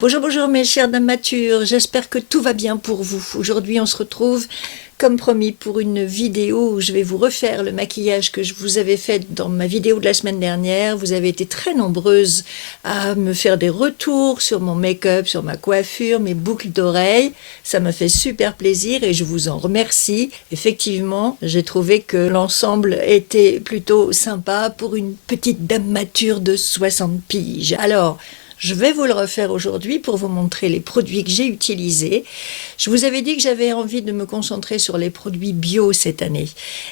Bonjour, bonjour mes chères dames matures, j'espère que tout va bien pour vous. Aujourd'hui on se retrouve comme promis pour une vidéo où je vais vous refaire le maquillage que je vous avais fait dans ma vidéo de la semaine dernière. Vous avez été très nombreuses à me faire des retours sur mon make-up, sur ma coiffure, mes boucles d'oreilles. Ça me fait super plaisir et je vous en remercie. Effectivement, j'ai trouvé que l'ensemble était plutôt sympa pour une petite dame mature de 60 piges. Alors, je vais vous le refaire aujourd'hui pour vous montrer les produits que j'ai utilisés. Je vous avais dit que j'avais envie de me concentrer sur les produits bio cette année.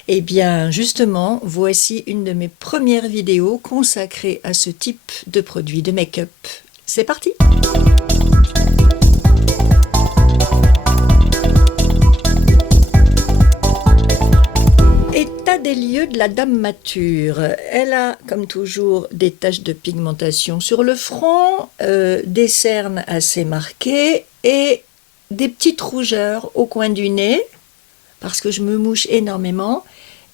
Eh bien, justement, voici une de mes premières vidéos consacrée à ce type de produit de make-up. C'est parti! État des lieux de la dame mature. Elle a, comme toujours, des taches de pigmentation sur le front, des cernes assez marquées et des petites rougeurs au coin du nez, parce que je me mouche énormément,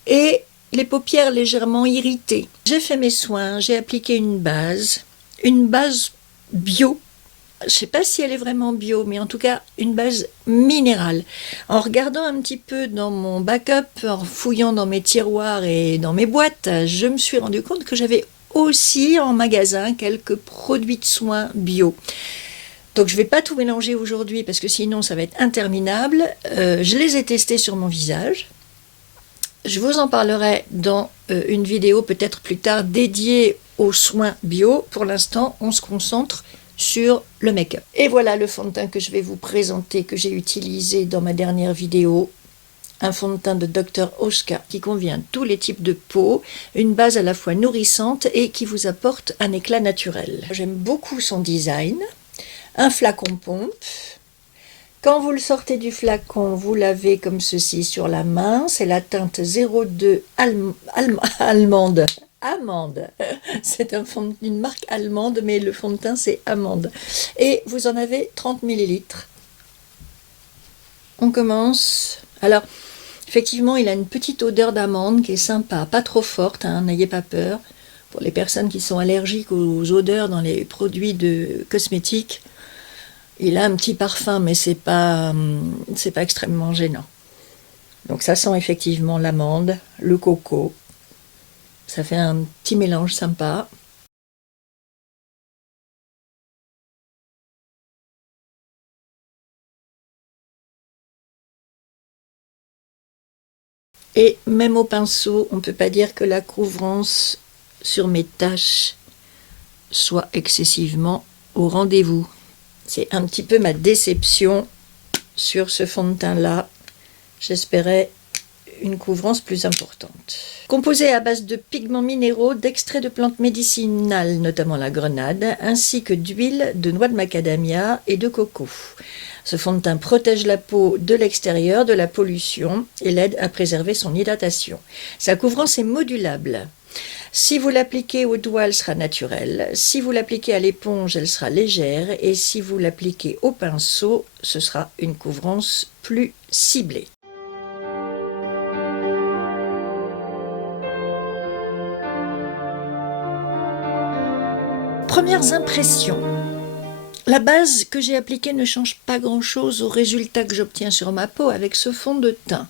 et les paupières légèrement irritées. J'ai fait mes soins, j'ai appliqué une base bio. Je ne sais pas si elle est vraiment bio, mais en tout cas une base minérale. En regardant un petit peu dans mon backup, en fouillant dans mes tiroirs et dans mes boîtes, je me suis rendu compte que j'avais aussi en magasin quelques produits de soins bio. Donc je ne vais pas tout mélanger aujourd'hui parce que sinon ça va être interminable. Je les ai testés sur mon visage. Je vous en parlerai dans une vidéo peut-être plus tard dédiée aux soins bio. Pour l'instant, on se concentre sur le make-up. Et voilà le fond de teint que je vais vous présenter, que j'ai utilisé dans ma dernière vidéo. Un fond de teint de Dr. Oshka qui convient à tous les types de peau, une base à la fois nourrissante et qui vous apporte un éclat naturel. J'aime beaucoup son design. Un flacon pompe. Quand vous le sortez du flacon, vous l'avez comme ceci sur la main. C'est la teinte 02 allemande. Amande. C'est une marque allemande, mais le fond de teint, c'est amande. Et vous en avez 30 ml. On commence. Alors, effectivement, il a une petite odeur d'amande qui est sympa, pas trop forte, hein, n'ayez pas peur. Pour les personnes qui sont allergiques aux odeurs dans les produits de cosmétiques, il a un petit parfum, mais c'est pas extrêmement gênant. Donc ça sent effectivement l'amande, le coco. Ça fait un petit mélange sympa. Et même au pinceau, on ne peut pas dire que la couvrance sur mes taches soit excessivement au rendez-vous. C'est un petit peu ma déception sur ce fond de teint-là. J'espérais une couvrance plus importante. Composé à base de pigments minéraux, d'extraits de plantes médicinales, notamment la grenade, ainsi que d'huile de noix de macadamia et de coco. Ce fond de teint protège la peau de l'extérieur de la pollution et l'aide à préserver son hydratation. Sa couvrance est modulable. Si vous l'appliquez au doigt, elle sera naturelle. Si vous l'appliquez à l'éponge, elle sera légère. Et si vous l'appliquez au pinceau, ce sera une couvrance plus ciblée. Premières impressions. La base que j'ai appliquée ne change pas grand-chose au résultat que j'obtiens sur ma peau avec ce fond de teint.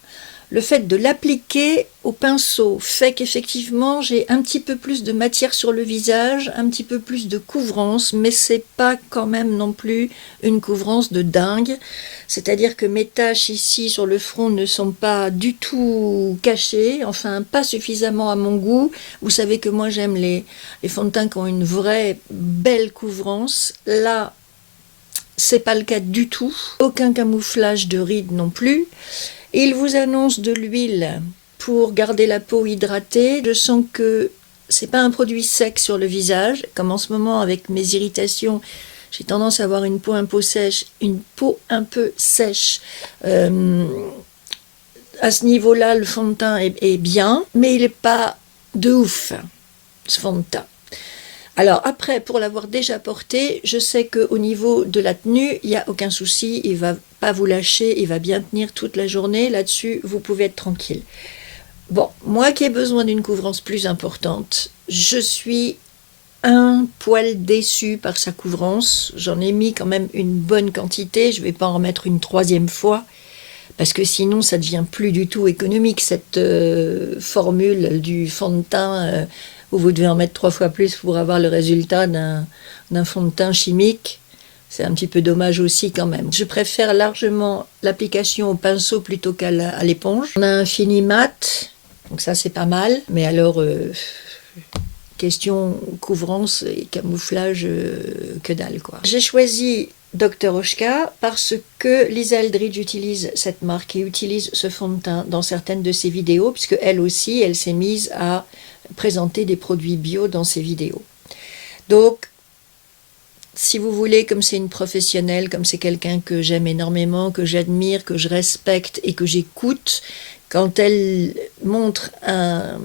Le fait de l'appliquer au pinceau fait qu'effectivement j'ai un petit peu plus de matière sur le visage, un petit peu plus de couvrance, mais c'est pas quand même non plus une couvrance de dingue. C'est-à-dire que mes taches ici sur le front ne sont pas du tout cachées, enfin pas suffisamment à mon goût. Vous savez que moi j'aime les fonds de teint qui ont une vraie belle couvrance. Là, c'est pas le cas du tout. Aucun camouflage de rides non plus. Il vous annonce de l'huile pour garder la peau hydratée. Je sens que c'est pas un produit sec sur le visage, comme en ce moment avec mes irritations. J'ai tendance à avoir une peau un peu sèche. À ce niveau-là, le fond de teint est bien, mais il n'est pas de ouf, ce fond de teint. Alors après, pour l'avoir déjà porté, je sais qu'au niveau de la tenue, il n'y a aucun souci, il ne va pas vous lâcher, il va bien tenir toute la journée, là-dessus, vous pouvez être tranquille. Bon, moi qui ai besoin d'une couvrance plus importante, je suis un poil déçue par sa couvrance. J'en ai mis quand même une bonne quantité. Je ne vais pas en remettre une troisième fois, parce que sinon ça devient plus du tout économique, cette formule du fond de teint où vous devez en mettre 3 fois plus pour avoir le résultat d'un fond de teint chimique. C'est un petit peu dommage aussi quand même. Je préfère largement l'application au pinceau plutôt qu'à l'éponge. On a un fini mat, donc ça c'est pas mal, mais alors question couvrance et camouflage, que dalle quoi. J'ai choisi Dr. Oshka parce que Lisa Eldridge utilise cette marque et utilise ce fond de teint dans certaines de ses vidéos, puisque elle aussi, elle s'est mise à présenter des produits bio dans ses vidéos. Donc, si vous voulez, comme c'est une professionnelle, comme c'est quelqu'un que j'aime énormément, que j'admire, que je respecte et que j'écoute, quand elle montre un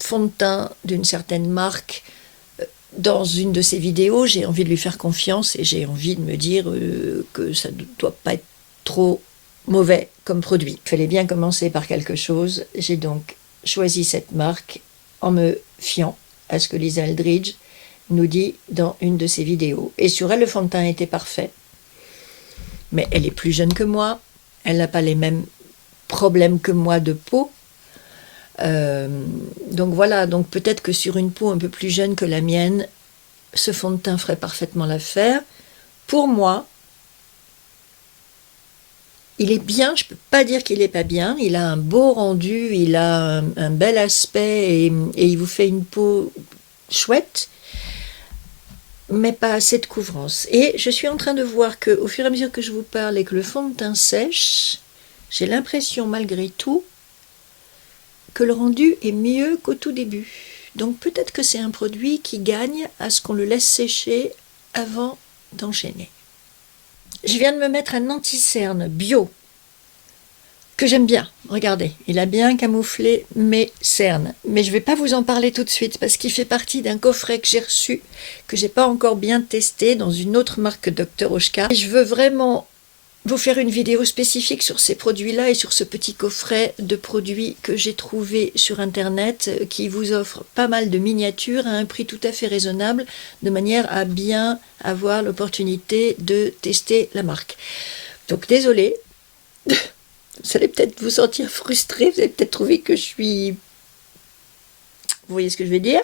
fond de teint d'une certaine marque dans une de ses vidéos, j'ai envie de lui faire confiance et j'ai envie de me dire que ça ne doit pas être trop mauvais comme produit. Il fallait bien commencer par quelque chose. J'ai donc choisi cette marque en me fiant à ce que Lisa Eldridge nous dit dans une de ses vidéos. Et sur elle, le fond de teint était parfait. Mais elle est plus jeune que moi. Elle n'a pas les mêmes problèmes que moi de peau. Donc voilà, donc peut-être que sur une peau un peu plus jeune que la mienne, ce fond de teint ferait parfaitement l'affaire. Pour moi, il est bien, je ne peux pas dire qu'il n'est pas bien, il a un beau rendu, il a un bel aspect et il vous fait une peau chouette, mais pas assez de couvrance. Et je suis en train de voir qu'au fur et à mesure que je vous parle et que le fond de teint sèche, j'ai l'impression malgré tout que le rendu est mieux qu'au tout début. Donc peut-être que c'est un produit qui gagne à ce qu'on le laisse sécher avant d'enchaîner. Je viens de me mettre un anti-cerne bio que j'aime bien. Regardez, il a bien camouflé mes cernes. Mais je ne vais pas vous en parler tout de suite parce qu'il fait partie d'un coffret que j'ai reçu, que je n'ai pas encore bien testé dans une autre marque Dr. Oshka. Et je veux vraiment vous faire une vidéo spécifique sur ces produits-là et sur ce petit coffret de produits que j'ai trouvé sur internet qui vous offre pas mal de miniatures à un prix tout à fait raisonnable de manière à bien avoir l'opportunité de tester la marque. Donc désolé, vous allez peut-être vous sentir frustré, vous allez peut-être trouver que je suis... Vous voyez ce que je veux dire?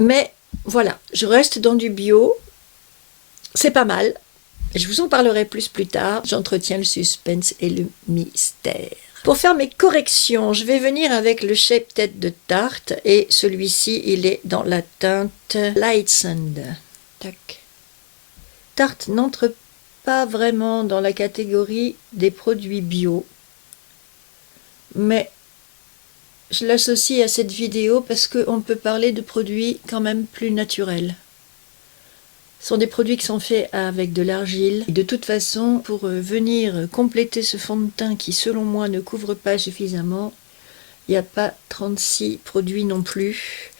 Mais voilà, je reste dans du bio, c'est pas mal. Je vous en parlerai plus tard. J'entretiens le suspense et le mystère. Pour faire mes corrections, je vais venir avec le Shape Tape de Tarte. Et celui-ci, il est dans la teinte Light Sand. Tac. Tarte n'entre pas vraiment dans la catégorie des produits bio. Mais je l'associe à cette vidéo parce qu'on peut parler de produits quand même plus naturels. Ce sont des produits qui sont faits avec de l'argile. Et de toute façon, pour venir compléter ce fond de teint qui, selon moi, ne couvre pas suffisamment, il n'y a pas 36 produits non plus.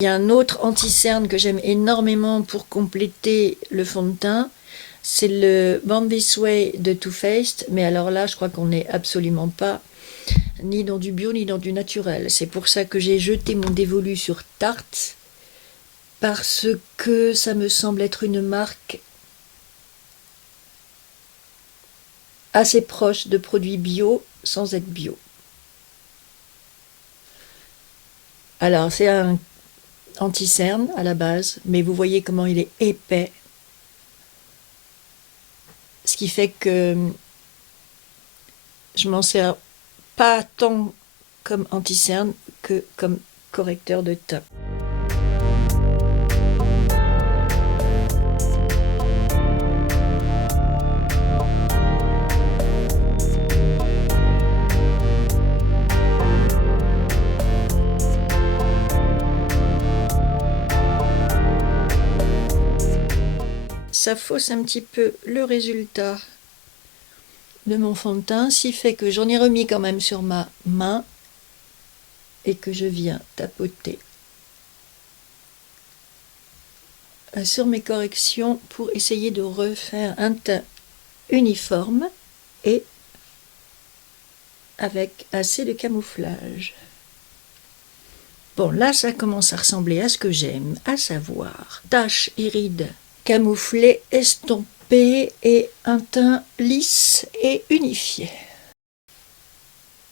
Il y a un autre anti-cerne que j'aime énormément pour compléter le fond de teint. C'est le Born This Way de Too Faced. Mais alors là, je crois qu'on n'est absolument pas ni dans du bio ni dans du naturel. C'est pour ça que j'ai jeté mon dévolu sur Tarte. Parce que ça me semble être une marque assez proche de produits bio sans être bio. Alors c'est un anti-cerne à la base, mais vous voyez comment il est épais. Ce qui fait que je m'en sers pas tant comme anti-cerne que comme correcteur de teint. Ça fausse un petit peu le résultat de mon fond de teint, ce qui fait que j'en ai remis quand même sur ma main et que je viens tapoter sur mes corrections pour essayer de refaire un teint uniforme et avec assez de camouflage. Bon, là, ça commence à ressembler à ce que j'aime, à savoir taches et rides camouflées, estompées et un teint lisse et unifié.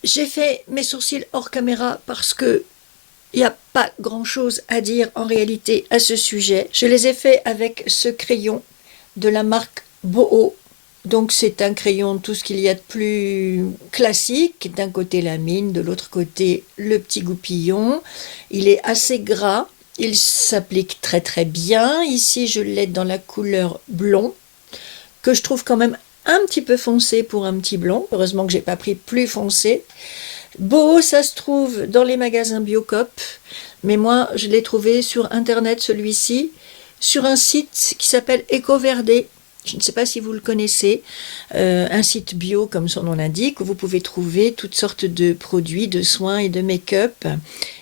J'ai fait mes sourcils hors caméra parce que il n'y a pas grand-chose à dire en réalité à ce sujet. Je les ai faits avec ce crayon de la marque Boho. Donc c'est un crayon, tout ce qu'il y a de plus classique. D'un côté la mine, de l'autre côté le petit goupillon. Il est assez gras, il s'applique très très bien. Ici je l'ai dans la couleur blond, que je trouve quand même un petit peu foncé pour un petit blond. Heureusement que j'ai pas pris plus foncé. Boho, ça se trouve dans les magasins Biocop, mais moi je l'ai trouvé sur internet celui-ci, sur un site qui s'appelle EcoVerde. Je ne sais pas si vous le connaissez, un site bio comme son nom l'indique, où vous pouvez trouver toutes sortes de produits, de soins et de make-up.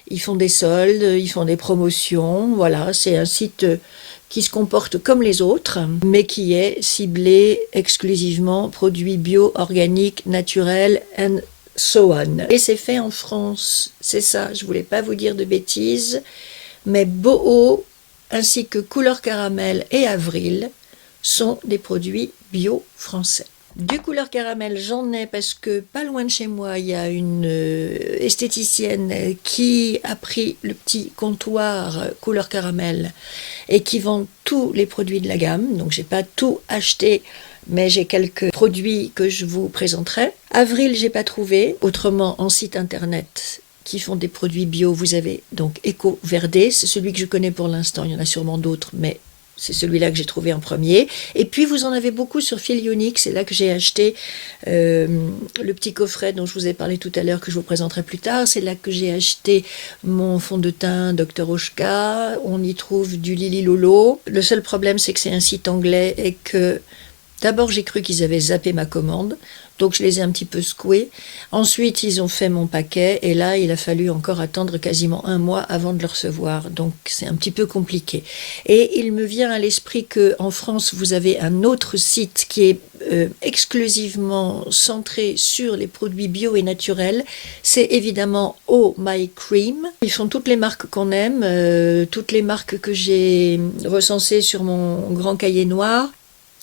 Ils font des soldes, ils font des promotions, voilà, c'est un site qui se comporte comme les autres, mais qui est ciblé exclusivement produits bio, organiques, naturels, and so on. Et c'est fait en France, c'est ça, je voulais pas vous dire de bêtises, mais Boho, ainsi que Couleur Caramel et Avril, sont des produits bio français. Du Couleur Caramel, j'en ai parce que pas loin de chez moi, il y a une esthéticienne qui a pris le petit comptoir Couleur Caramel et qui vend tous les produits de la gamme. Donc j'ai pas tout acheté, mais j'ai quelques produits que je vous présenterai. Avril, j'ai pas trouvé. Autrement, en site internet qui font des produits bio, vous avez donc EcoVerde, c'est celui que je connais pour l'instant. Il y en a sûrement d'autres, mais c'est celui-là que j'ai trouvé en premier. Et puis, vous en avez beaucoup sur Filionic. C'est là que j'ai acheté le petit coffret dont je vous ai parlé tout à l'heure, que je vous présenterai plus tard. C'est là que j'ai acheté mon fond de teint Dr. Oshka. On y trouve du Lily Lolo. Le seul problème, c'est que c'est un site anglais et que d'abord, j'ai cru qu'ils avaient zappé ma commande. Donc je les ai un petit peu secoués. Ensuite, ils ont fait mon paquet et là, il a fallu encore attendre quasiment un mois avant de le recevoir. Donc c'est un petit peu compliqué. Et il me vient à l'esprit qu'en France, vous avez un autre site qui est exclusivement centré sur les produits bio et naturels. C'est évidemment Oh My Cream. Ils font toutes les marques qu'on aime, toutes les marques que j'ai recensées sur mon grand cahier noir.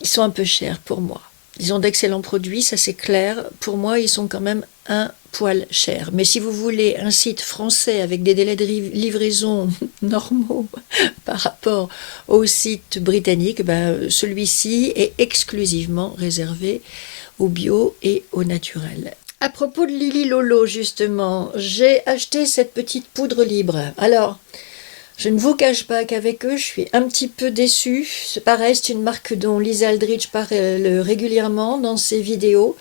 Ils sont un peu chers pour moi. Ils ont d'excellents produits, ça c'est clair. Pour moi, ils sont quand même un poil chers. Mais si vous voulez un site français avec des délais de livraison normaux par rapport au site britannique, ben, celui-ci est exclusivement réservé au bio et au naturel. À propos de Lily Lolo, justement, j'ai acheté cette petite poudre libre. Alors, je ne vous cache pas qu'avec eux, je suis un petit peu déçue. C'est pareil, c'est une marque dont Lisa Eldridge parle régulièrement dans ses vidéos.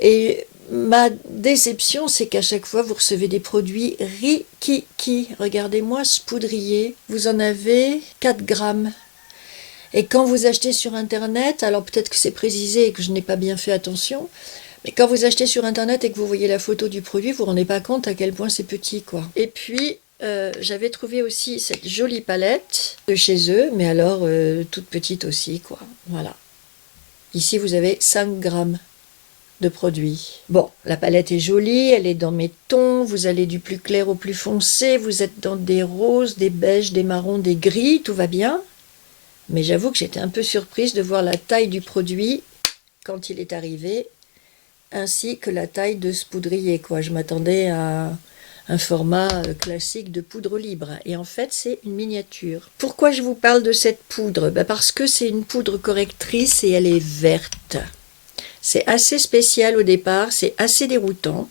Et ma déception, c'est qu'à chaque fois, vous recevez des produits rikiki. Regardez-moi ce poudrier. Vous en avez 4 grammes. Et quand vous achetez sur Internet, alors peut-être que c'est précisé et que je n'ai pas bien fait attention, mais quand vous achetez sur Internet et que vous voyez la photo du produit, vous ne vous rendez pas compte à quel point c'est petit, quoi. Et puis, j'avais trouvé aussi cette jolie palette de chez eux, mais alors toute petite aussi, quoi. Voilà. Ici, vous avez 5 grammes de produits. Bon, la palette est jolie, elle est dans mes tons, vous allez du plus clair au plus foncé, vous êtes dans des roses, des beiges, des marrons, des gris, tout va bien. Mais j'avoue que j'étais un peu surprise de voir la taille du produit quand il est arrivé, ainsi que la taille de ce poudrier, quoi. Je m'attendais à un format classique de poudre libre. Et en fait, c'est une miniature. Pourquoi je vous parle de cette poudre? Parce que c'est une poudre correctrice et elle est verte. C'est assez spécial au départ, c'est assez déroutant.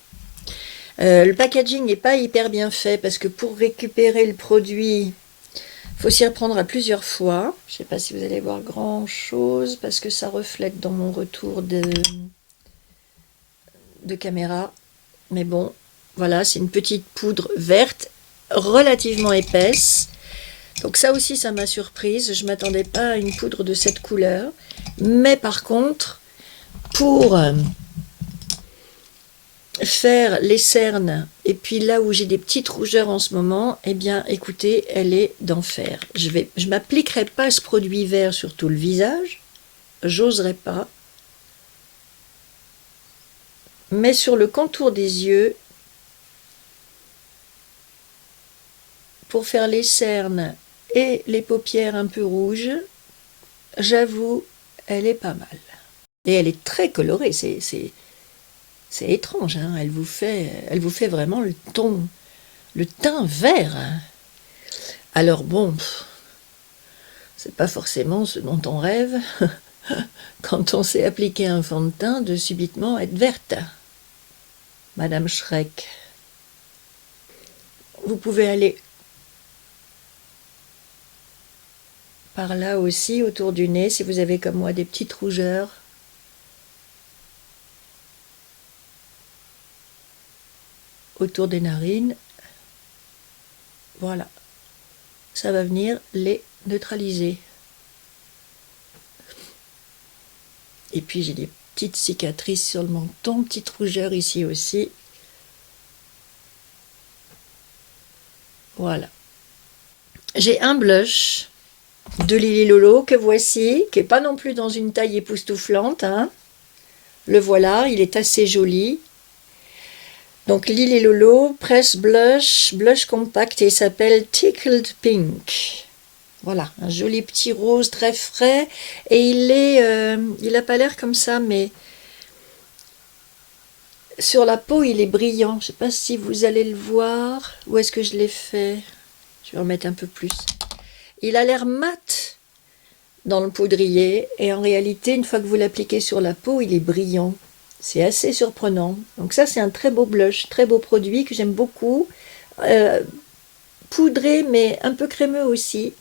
Le packaging n'est pas hyper bien fait parce que pour récupérer le produit, il faut s'y reprendre à plusieurs fois. Je ne sais pas si vous allez voir grand-chose parce que ça reflète dans mon retour de caméra. Mais bon, voilà, c'est une petite poudre verte, relativement épaisse. Donc ça aussi, ça m'a surprise. Je ne m'attendais pas à une poudre de cette couleur. Mais par contre, pour faire les cernes, et puis là où j'ai des petites rougeurs en ce moment, eh bien, écoutez, elle est d'enfer. Je m'appliquerai pas ce produit vert sur tout le visage. J'oserais pas. Mais sur le contour des yeux, pour faire les cernes et les paupières un peu rouges, j'avoue, elle est pas mal. Et elle est très colorée, c'est étrange, hein. Elle vous fait vraiment le teint vert, hein. Alors bon, c'est pas forcément ce dont on rêve quand on s'est appliqué un fond de teint de subitement être verte. Madame Shrek. Vous pouvez aller par là aussi, autour du nez, si vous avez comme moi des petites rougeurs. Autour des narines. Voilà. Ça va venir les neutraliser. Et puis j'ai des petites cicatrices sur le menton, petite rougeur ici aussi. Voilà. J'ai un blush de Lily Lolo que voici, qui n'est pas non plus dans une taille époustouflante, hein. Le voilà, il est assez joli. Donc Lily Lolo, Press Blush, blush compact, et il s'appelle Tickled Pink. Voilà, un joli petit rose très frais, et il n'a pas l'air comme ça, mais sur la peau il est brillant. Je ne sais pas si vous allez le voir. Où est-ce que je l'ai fait? Je vais en mettre un peu plus. Il a l'air mat dans le poudrier, et en réalité, une fois que vous l'appliquez sur la peau, il est brillant. C'est assez surprenant. Donc ça, c'est un très beau blush, très beau produit que j'aime beaucoup. Poudré, mais un peu crémeux aussi.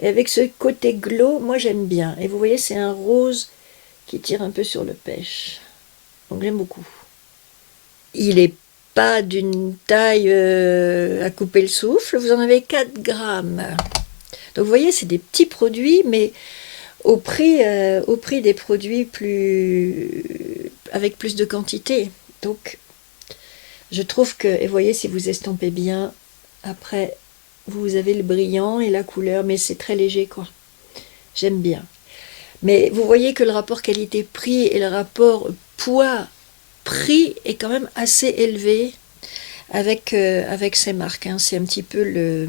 Et avec ce côté glow, moi j'aime bien. Et vous voyez, c'est un rose qui tire un peu sur le pêche. Donc j'aime beaucoup. Il n'est pas d'une taille à couper le souffle. Vous en avez 4 grammes. Donc vous voyez, c'est des petits produits, mais au prix des produits avec plus de quantité. Donc je trouve que, et vous voyez, si vous estompez bien, après vous avez le brillant et la couleur, mais c'est très léger, quoi. J'aime bien. Mais vous voyez que le rapport qualité-prix et le rapport poids-prix est quand même assez élevé avec ces marques, hein. C'est un petit peu le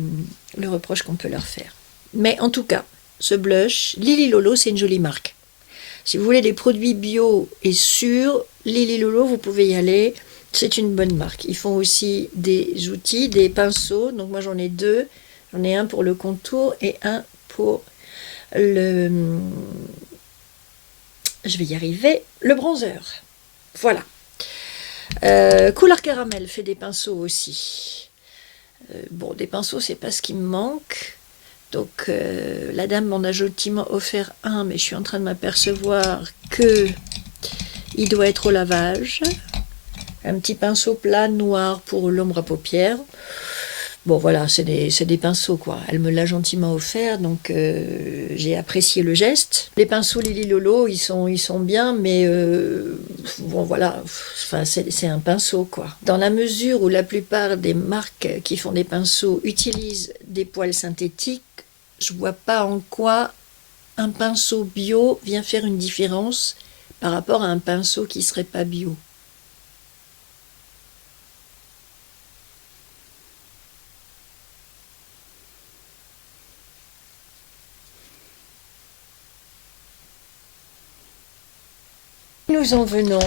reproche qu'on peut leur faire. Mais en tout cas, ce blush, Lily Lolo, c'est une jolie marque. Si vous voulez des produits bio et sûrs, Lily Lolo, vous pouvez y aller. C'est une bonne marque. Ils font aussi des outils, des pinceaux. Donc moi j'en ai 2. J'en ai un pour le contour et un pour le... Je vais y arriver. Le bronzer. Voilà. Couleur caramel fait des pinceaux aussi. Bon, des pinceaux, c'est pas ce qui me manque. Donc la dame m'en a gentiment offert un, mais je suis en train de m'apercevoir que il doit être au lavage. Un petit pinceau plat noir pour l'ombre à paupières. Bon voilà, c'est des pinceaux, quoi. Elle me l'a gentiment offert, donc j'ai apprécié le geste. Les pinceaux Lily Lolo, ils sont bien, mais bon voilà, enfin, c'est un pinceau, quoi. Dans la mesure où la plupart des marques qui font des pinceaux utilisent des poils synthétiques, je vois pas en quoi un pinceau bio vient faire une différence par rapport à un pinceau qui serait pas bio. Nous en venons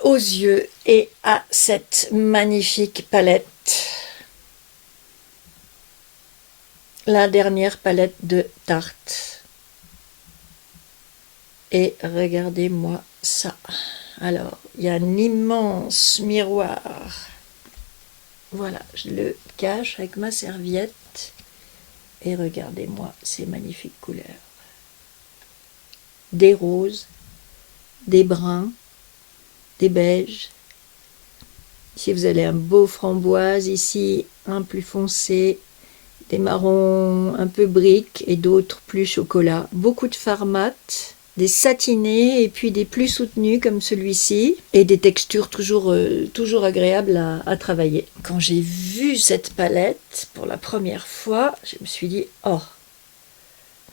aux yeux et à cette magnifique palette. La dernière palette de Tarte. Et regardez-moi ça. Alors, il y a un immense miroir. Voilà, je le cache avec ma serviette. Et regardez-moi ces magnifiques couleurs. Des roses, des bruns, des beiges. Ici, vous avez un beau framboise. Ici, un plus foncé. Des marrons un peu briques et d'autres plus chocolat. Beaucoup de fards mat, des satinés et puis des plus soutenus comme celui-ci. Et des textures toujours agréables à travailler. Quand j'ai vu cette palette pour la première fois, je me suis dit « Oh,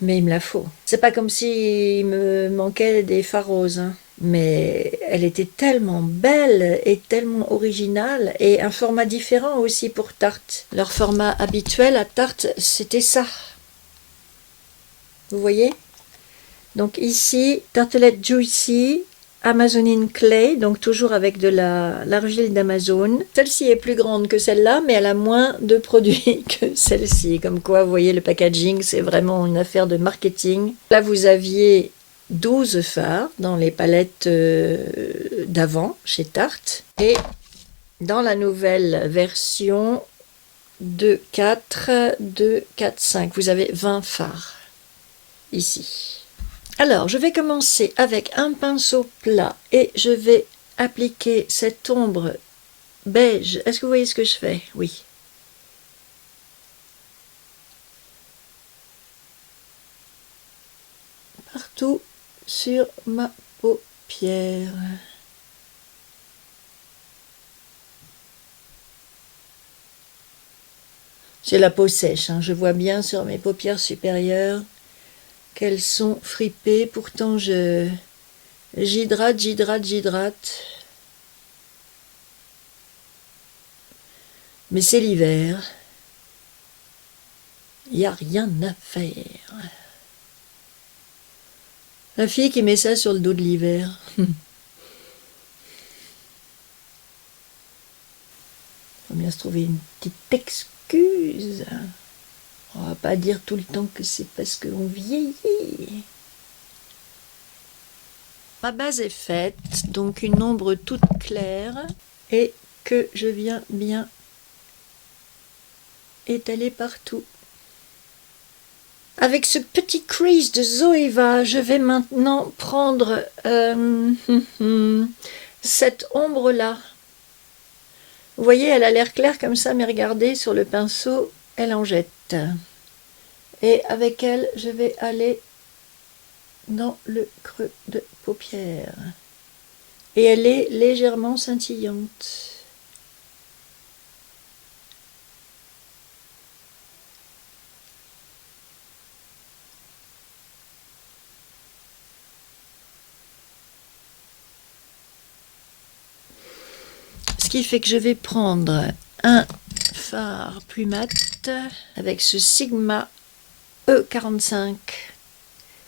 mais il me la faut ». C'est pas comme s'il me manquait des fards roses, hein. mais elle était tellement belle et tellement originale, et un format différent aussi pour tarte. Leur format habituel à tarte, c'était ça. Vous voyez? Donc ici, tartelette juicy, Amazonine clay, donc toujours avec de l'argile d'Amazon. Celle-ci est plus grande que celle-là, mais elle a moins de produits que celle-ci. Comme quoi, vous voyez, le packaging, c'est vraiment une affaire de marketing. Là, vous aviez 12 fards dans les palettes d'avant, chez Tarte. Et dans la nouvelle version 2.4, 2.4.5, vous avez 20 fards ici. Alors, je vais commencer avec un pinceau plat et je vais appliquer cette ombre beige. Est-ce que vous voyez ce que je fais? Oui. Partout sur ma paupière. J'ai la peau sèche, hein. Je vois bien sur mes paupières supérieures qu'elles sont fripées. Pourtant, j'hydrate. Mais c'est l'hiver. Il n'y a rien à faire. La fille qui met ça sur le dos de l'hiver. Faut bien se trouver une petite excuse. On va pas dire tout le temps que c'est parce qu'on vieillit. Ma base est faite, donc une ombre toute claire et que je viens bien étaler partout. Avec ce petit crease de Zoeva, je vais maintenant prendre cette ombre-là. Vous voyez, elle a l'air claire comme ça, mais regardez, sur le pinceau, elle en jette. Et avec elle, je vais aller dans le creux de paupière. Et elle est légèrement scintillante. Ce qui fait que je vais prendre un fard plus mat avec ce Sigma E45.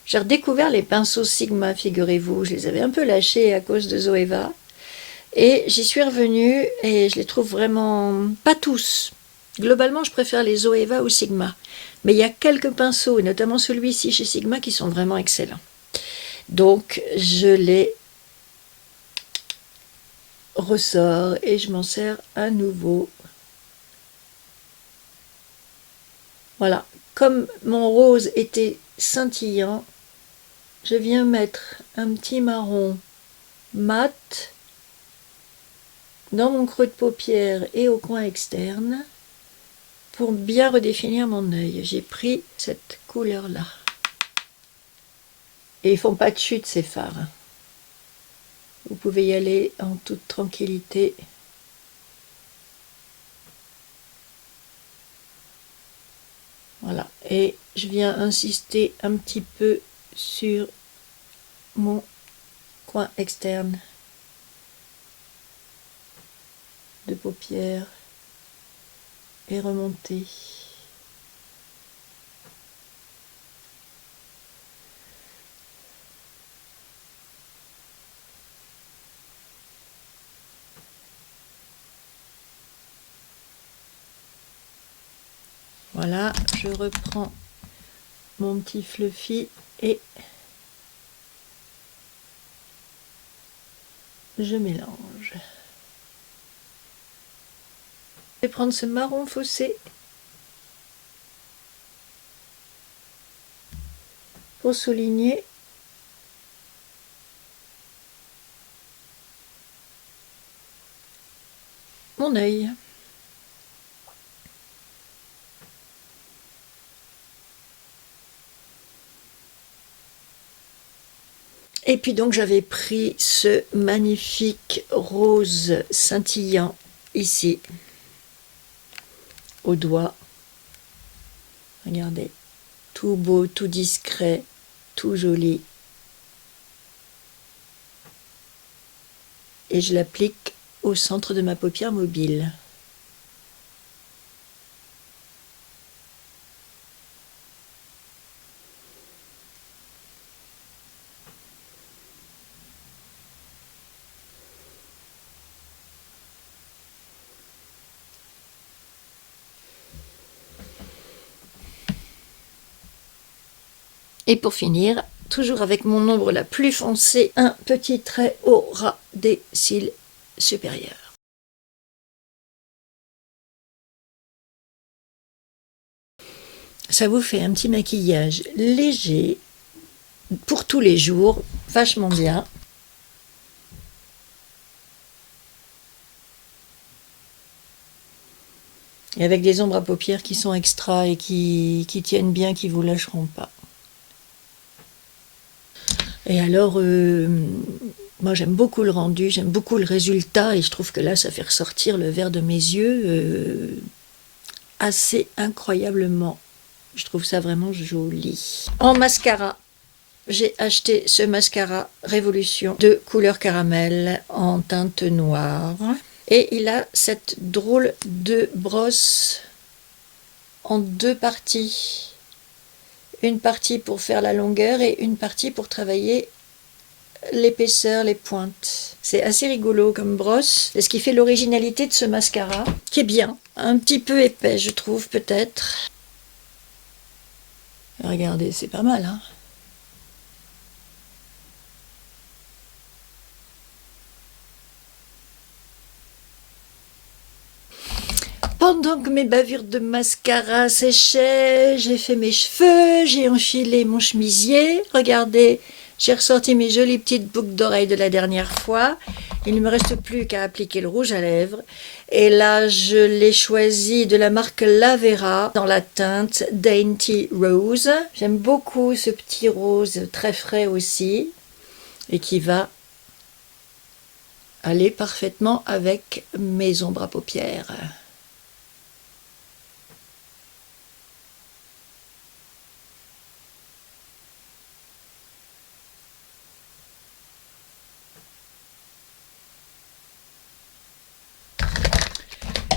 J'ai redécouvert les pinceaux Sigma, figurez-vous. Je les avais un peu lâchés à cause de Zoeva. Et j'y suis revenue et je les trouve vraiment pas tous. Globalement, je préfère les Zoeva ou Sigma. Mais il y a quelques pinceaux, et notamment celui-ci chez Sigma, qui sont vraiment excellents. Donc, je les ressors et je m'en sers à nouveau. Voilà. Comme mon rose était scintillant, je viens mettre un petit marron mat dans mon creux de paupière et au coin externe pour bien redéfinir mon œil. J'ai pris cette couleur-là. Et ils font pas de chute, ces fards. Vous pouvez y aller en toute tranquillité. Voilà. Et je viens insister un petit peu sur mon coin externe de paupière et remonter. Voilà, je reprends mon petit fluffy et je mélange. Je vais prendre ce marron foncé pour souligner mon œil. Et puis donc j'avais pris ce magnifique rose scintillant ici, au doigt. Regardez, tout beau, tout discret, tout joli. et je l'applique au centre de ma paupière mobile. Et pour finir, toujours avec mon ombre la plus foncée, un petit trait au ras des cils supérieurs. Ça vous fait un petit maquillage léger, pour tous les jours, vachement bien. Et avec des ombres à paupières qui sont extra et qui tiennent bien, qui ne vous lâcheront pas. Et alors, moi j'aime beaucoup le rendu, j'aime beaucoup le résultat, et je trouve que là ça fait ressortir le vert de mes yeux assez incroyablement. Je trouve ça vraiment joli. En mascara, j'ai acheté ce mascara Révolution de couleur caramel en teinte noire. Et il a cette drôle de brosse en deux parties. Une partie pour faire la longueur et une partie pour travailler l'épaisseur, les pointes. C'est assez rigolo comme brosse. C'est ce qui fait l'originalité de ce mascara, qui est bien. Un petit peu épais, je trouve, peut-être. Regardez, c'est pas mal, hein? Pendant que mes bavures de mascara séchaient, j'ai fait mes cheveux, j'ai enfilé mon chemisier. Regardez, j'ai ressorti mes jolies petites boucles d'oreilles de la dernière fois. Il ne me reste plus qu'à appliquer le rouge à lèvres. Et là, je l'ai choisi de la marque Lavera dans la teinte Dainty Rose. J'aime beaucoup ce petit rose très frais aussi et qui va aller parfaitement avec mes ombres à paupières.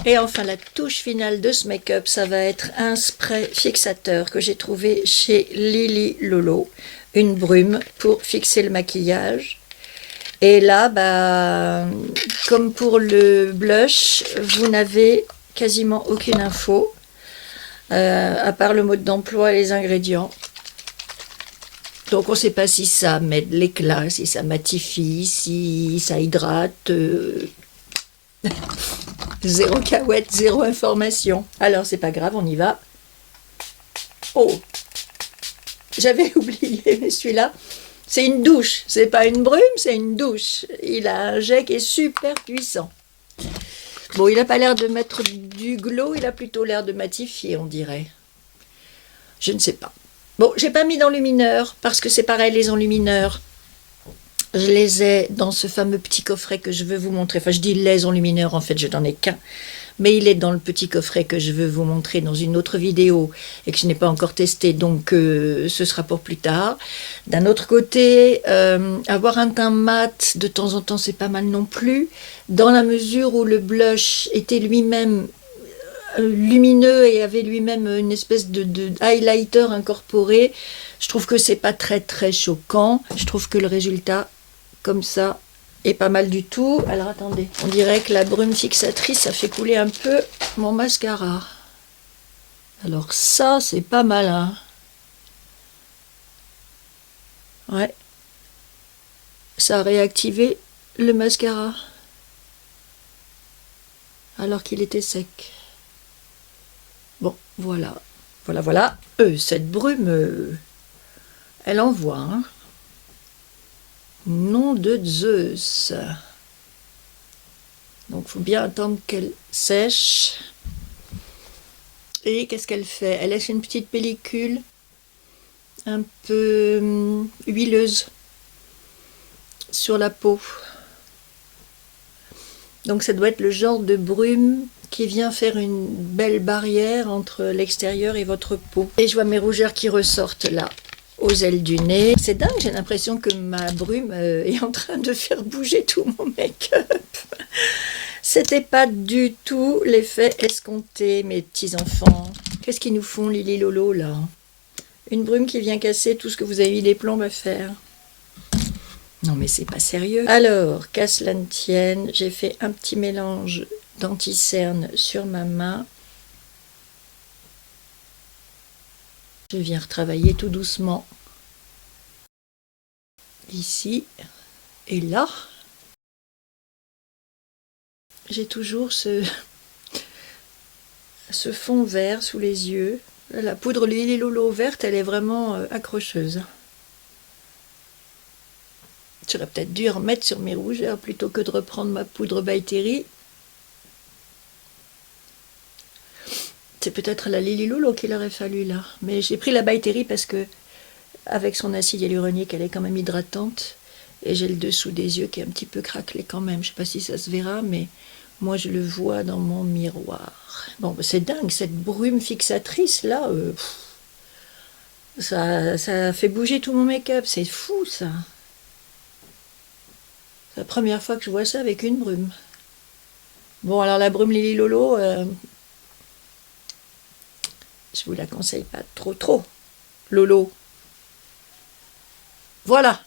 Et enfin, la touche finale de ce make-up, ça va être un spray fixateur que j'ai trouvé chez Lily Lolo. Une brume pour fixer le maquillage. Et là, comme pour le blush, vous n'avez quasiment aucune info, à part le mode d'emploi et les ingrédients. Donc on ne sait pas si ça met de l'éclat, si ça matifie, si ça hydrate. Zéro cahuète, zéro information. Alors c'est pas grave, on y va. Oh, j'avais oublié, mais celui-là, c'est une douche. C'est pas une brume, c'est une douche. Il a un jet qui est super puissant. Bon, il n'a pas l'air de mettre du glow, il a plutôt l'air de matifier, on dirait. Je ne sais pas. Bon, j'ai pas mis d'enlumineur, parce que c'est pareil, les enlumineurs, je les ai dans ce fameux petit coffret que je veux vous montrer. Enfin, je dis les enlumineurs, en fait, je n'en ai qu'un. Mais il est dans le petit coffret que je veux vous montrer dans une autre vidéo et que je n'ai pas encore testé, donc ce sera pour plus tard. D'un autre côté, avoir un teint mat de temps en temps, c'est pas mal non plus, dans la mesure où le blush était lui-même lumineux et avait lui-même une espèce de highlighter incorporé. Je trouve que c'est pas très très choquant. Je trouve que le résultat, comme ça, est pas mal du tout. Alors attendez, on dirait que la brume fixatrice, ça fait couler un peu mon mascara. Alors ça, c'est pas mal, hein. Ouais. Ça a réactivé le mascara. Alors qu'il était sec. Bon, voilà. Voilà, voilà. Cette brume, elle envoie, hein. Nom de Zeus. Donc, il faut bien attendre qu'elle sèche. Et qu'est-ce qu'elle fait? Elle laisse une petite pellicule un peu huileuse sur la peau. Donc, ça doit être le genre de brume qui vient faire une belle barrière entre l'extérieur et votre peau. Et je vois mes rougeurs qui ressortent là. aux ailes du nez. C'est dingue, j'ai l'impression que ma brume est en train de faire bouger tout mon make-up. C'était pas du tout l'effet escompté, mes petits enfants. Qu'est-ce qu'ils nous font, Lili Lolo, là? Une brume qui vient casser tout ce que vous avez eu les plombs à faire. Non, mais c'est pas sérieux. Alors, qu'à cela ne tienne, j'ai fait un petit mélange d'anti-cerne sur ma main. Je viens retravailler tout doucement. Ici et là. J'ai toujours ce fond vert sous les yeux. La poudre Lili Lolo verte, elle est vraiment accrocheuse. J'aurais peut-être dû en mettre sur mes rougeurs plutôt que de reprendre ma poudre By Terry. C'est peut-être la Lili Lolo qu'il aurait fallu là. Mais j'ai pris la By Terry parce que, avec son acide hyaluronique, elle est quand même hydratante. Et j'ai le dessous des yeux qui est un petit peu craquelé quand même. Je ne sais pas si ça se verra, mais moi je le vois dans mon miroir. Bon, c'est dingue, cette brume fixatrice là. Ça fait bouger tout mon make-up. C'est fou ça. C'est la première fois que je vois ça avec une brume. Bon, alors la brume Lili Lolo, je vous la conseille pas trop. Lolo. Voilà.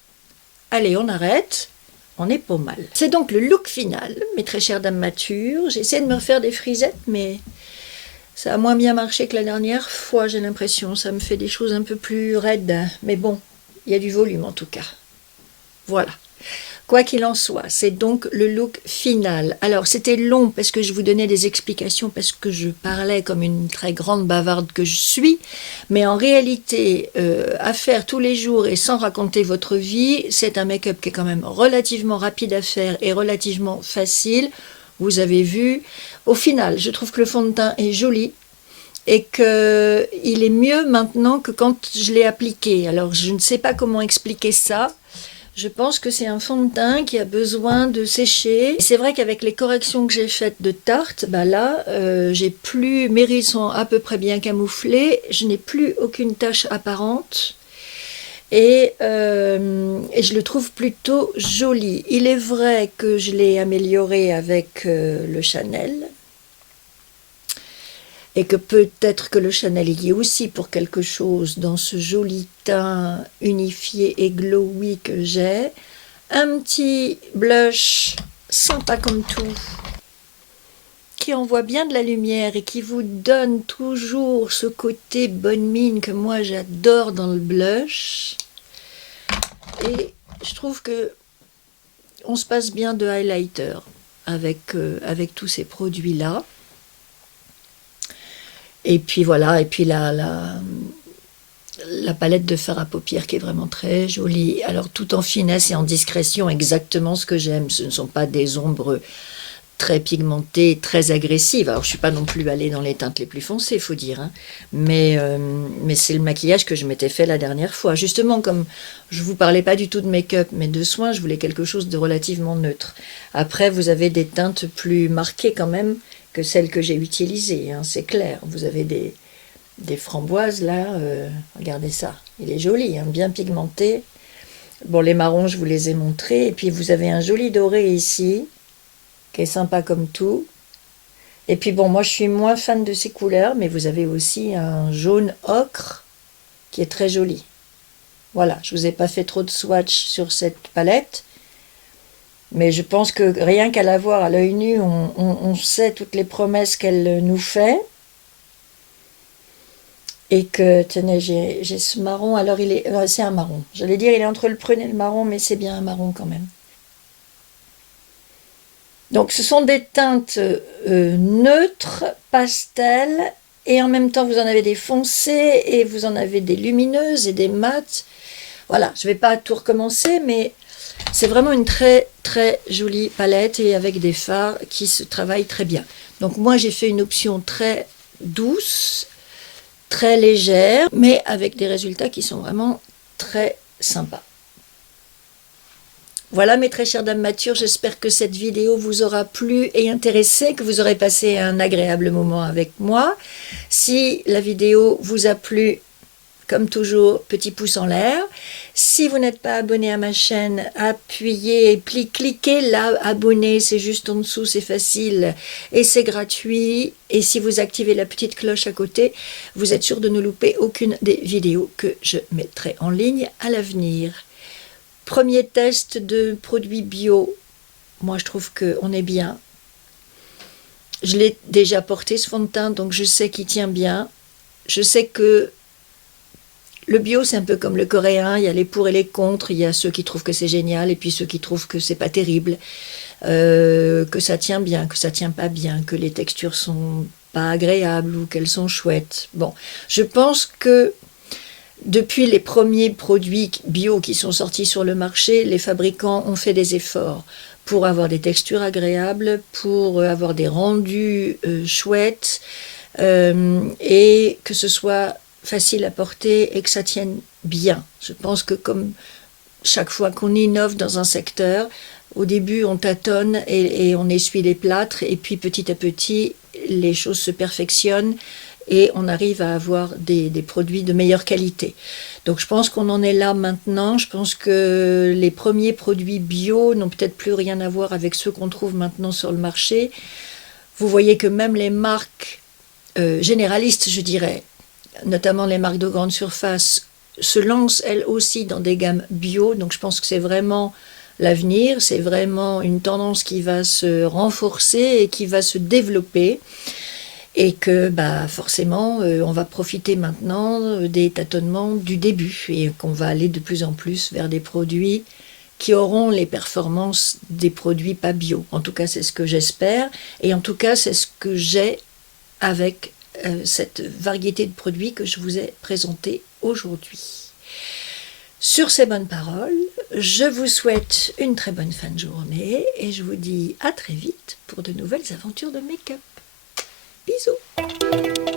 Allez, on arrête. On est pas mal. C'est donc le look final, mes très chères dames matures. J'essaie de me refaire des frisettes, mais ça a moins bien marché que la dernière fois, j'ai l'impression. Ça me fait des choses un peu plus raides. Mais bon, il y a du volume en tout cas. Voilà. Quoi qu'il en soit, c'est donc le look final. Alors, c'était long parce que je vous donnais des explications, parce que je parlais comme une très grande bavarde que je suis. Mais en réalité, à faire tous les jours et sans raconter votre vie, c'est un make-up qui est quand même relativement rapide à faire et relativement facile. Vous avez vu. Au final, je trouve que le fond de teint est joli et qu'il est mieux maintenant que quand je l'ai appliqué. Alors, je ne sais pas comment expliquer ça. Je pense que c'est un fond de teint qui a besoin de sécher. C'est vrai qu'avec les corrections que j'ai faites de Tarte, bah là, j'ai plus, mes rides sont à peu près bien camouflées, je n'ai plus aucune tache apparente et je le trouve plutôt joli. Il est vrai que je l'ai amélioré avec le Chanel et que peut-être que le Chanel y est aussi pour quelque chose dans ce joli teint unifié et glowy que j'ai. Un petit blush sympa comme tout, qui envoie bien de la lumière et qui vous donne toujours ce côté bonne mine que moi j'adore dans le blush. Et je trouve que on se passe bien de highlighter avec tous ces produits-là. Et puis voilà, et puis la palette de fard à paupières qui est vraiment très jolie. Alors tout en finesse et en discrétion, exactement ce que j'aime. Ce ne sont pas des ombres très pigmentées, très agressives. Alors je ne suis pas non plus allée dans les teintes les plus foncées, il faut dire. Hein. Mais c'est le maquillage que je m'étais fait la dernière fois. Justement, comme je ne vous parlais pas du tout de make-up, mais de soins, je voulais quelque chose de relativement neutre. Après, vous avez des teintes plus marquées quand même que celles que j'ai utilisées, hein, c'est clair. Vous avez des framboises là, regardez ça, il est joli, hein, bien pigmenté. Bon, les marrons, je vous les ai montrés, et puis vous avez un joli doré ici, qui est sympa comme tout. Et puis bon, moi je suis moins fan de ces couleurs, mais vous avez aussi un jaune ocre, qui est très joli. Voilà, je vous ai pas fait trop de swatch sur cette palette, mais je pense que rien qu'à la voir à l'œil nu, on sait toutes les promesses qu'elle nous fait. Et que, tenez, j'ai ce marron, alors c'est un marron. J'allais dire, il est entre le prune et le marron, mais c'est bien un marron quand même. Donc, ce sont des teintes neutres, pastel, et en même temps, vous en avez des foncées, et vous en avez des lumineuses et des mates. Voilà, je ne vais pas tout recommencer, mais c'est vraiment une très très jolie palette et avec des fards qui se travaillent très bien. Donc moi j'ai fait une option très douce, très légère, mais avec des résultats qui sont vraiment très sympas. Voilà mes très chères dames matures, j'espère que cette vidéo vous aura plu et intéressé, que vous aurez passé un agréable moment avec moi. Si la vidéo vous a plu, comme toujours, petit pouce en l'air. Si vous n'êtes pas abonné à ma chaîne, appuyez, cliquez là, abonner, c'est juste en dessous, c'est facile et c'est gratuit. Et si vous activez la petite cloche à côté, vous êtes sûr de ne louper aucune des vidéos que je mettrai en ligne à l'avenir. Premier test de produits bio. Moi, je trouve qu'on est bien. Je l'ai déjà porté, ce fond de teint, donc je sais qu'il tient bien. Je sais que le bio, c'est un peu comme le coréen. Il y a les pour et les contre. Il y a ceux qui trouvent que c'est génial et puis ceux qui trouvent que c'est pas terrible, que ça tient bien, que ça tient pas bien, que les textures sont pas agréables ou qu'elles sont chouettes. Bon, je pense que depuis les premiers produits bio qui sont sortis sur le marché, les fabricants ont fait des efforts pour avoir des textures agréables, pour avoir des rendus chouettes, et que ce soit facile à porter et que ça tienne bien. Je pense que comme chaque fois qu'on innove dans un secteur, au début on tâtonne et on essuie les plâtres, et puis petit à petit les choses se perfectionnent et on arrive à avoir des produits de meilleure qualité. Donc je pense qu'on en est là maintenant. Je pense que les premiers produits bio n'ont peut-être plus rien à voir avec ceux qu'on trouve maintenant sur le marché. Vous voyez que même les marques généralistes, je dirais, notamment les marques de grande surface, se lancent elles aussi dans des gammes bio. Donc je pense que c'est vraiment l'avenir, c'est vraiment une tendance qui va se renforcer et qui va se développer. Et que forcément, on va profiter maintenant des tâtonnements du début et qu'on va aller de plus en plus vers des produits qui auront les performances des produits pas bio. En tout cas, c'est ce que j'espère et en tout cas, c'est ce que j'ai avec cette variété de produits que je vous ai présenté aujourd'hui. Sur ces bonnes paroles, je vous souhaite une très bonne fin de journée et je vous dis à très vite pour de nouvelles aventures de make-up. Bisous.